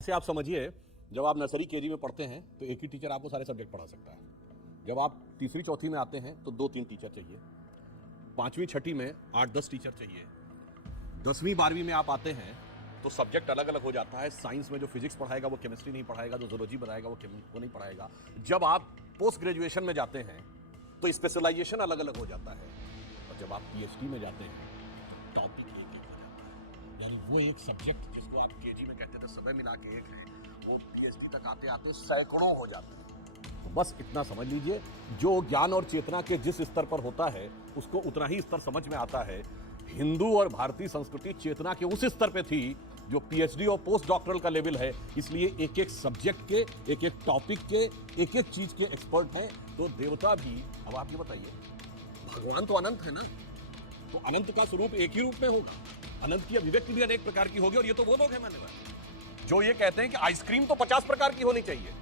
से आप समझिए, जब आप नर्सरी केजी में पढ़ते हैं तो एक ही टीचर आपको सारे सब्जेक्ट पढ़ा सकता है। जब आप तीसरी चौथी में आते हैं तो 2-3 टीचर चाहिए। पांचवी छठी में 8-10 टीचर चाहिए। 10वीं 12वीं में आप आते हैं तो सब्जेक्ट अलग अलग हो जाता है। साइंस में जो फिजिक्स पढ़ाएगा वो केमिस्ट्री नहीं पढ़ाएगा, जो जूलॉजी बनाएगा वो नहीं पढ़ाएगा। जब आप पोस्ट ग्रेजुएशन में जाते हैं तो स्पेशलाइजेशन अलग अलग हो जाता है, और जब आप पीएचडी में जाते हैं तो टॉपिक एक एक हो जाता है। यानी वो एक सब्जेक्ट जिसको आप केजी में कहते थे समय मिला के एक है, वो पीएचडी तक आते आते सैकड़ों हो जाते हैं। तो बस इतना समझ लीजिए, जो ज्ञान और चेतना के जिस स्तर पर होता है उसको उतना ही स्तर समझ में आता है। हिंदू और भारतीय संस्कृति चेतना के उस स्तर पे थी जो पीएचडी और पोस्ट डॉक्टरल का लेवल है। इसलिए एक एक सब्जेक्ट के, एक एक टॉपिक के, एक एक चीज के एक्सपर्ट हैं। तो देवता भी, अब आप ये बताइए, भगवान तो अनंत है ना, तो अनंत का स्वरूप एक ही रूप में होगा। अनंत की अभिव्यक्ति भी अनेक प्रकार की होगी। और ये तो वो लोग हैं मानने वाले जो ये कहते हैं कि आइसक्रीम तो 50 प्रकार की होनी चाहिए,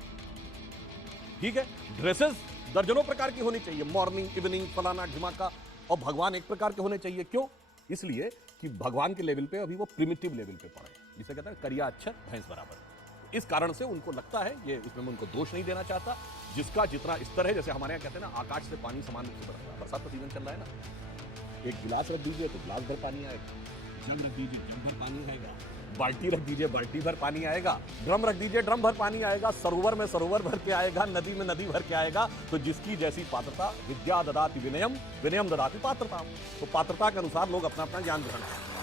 ठीक है, ड्रेसेस दर्जनों प्रकार की होनी चाहिए, मॉर्निंग इवनिंग फलाना ढिमाका, और भगवान एक प्रकार के होने चाहिए। क्यों? इसलिए कि भगवान के लेवल पे अभी वो प्रिमिटिव लेवल पे पड़े, जिसे कहते हैं करिया अक्षर भैंस बराबर। इस कारण से उनको लगता है, ये इसमें मैं उनको दोष नहीं देना चाहता, जिसका जितना स्तर है, जैसे हमारे यहाँ कहते हैं ना, आकाश से पानी समान रूप से बरस रहा है। बरसात का सीजन चल रहा है ना, एक गिलास रख दीजिए तो गिलास भर पानी आएगा, जग रख दीजिए जग भर पानी आएगा, बाल्टी रख दीजिए बाल्टी भर पानी आएगा, ड्रम रख दीजिए ड्रम भर पानी आएगा, सरोवर में सरोवर भर के आएगा, नदी में नदी भर के आएगा। तो जिसकी जैसी पात्रता, विद्या ददाति विनयम, विनयम ददाति पात्रता। तो पात्रता के अनुसार लोग अपना अपना ज्ञान ग्रहण करते हैं।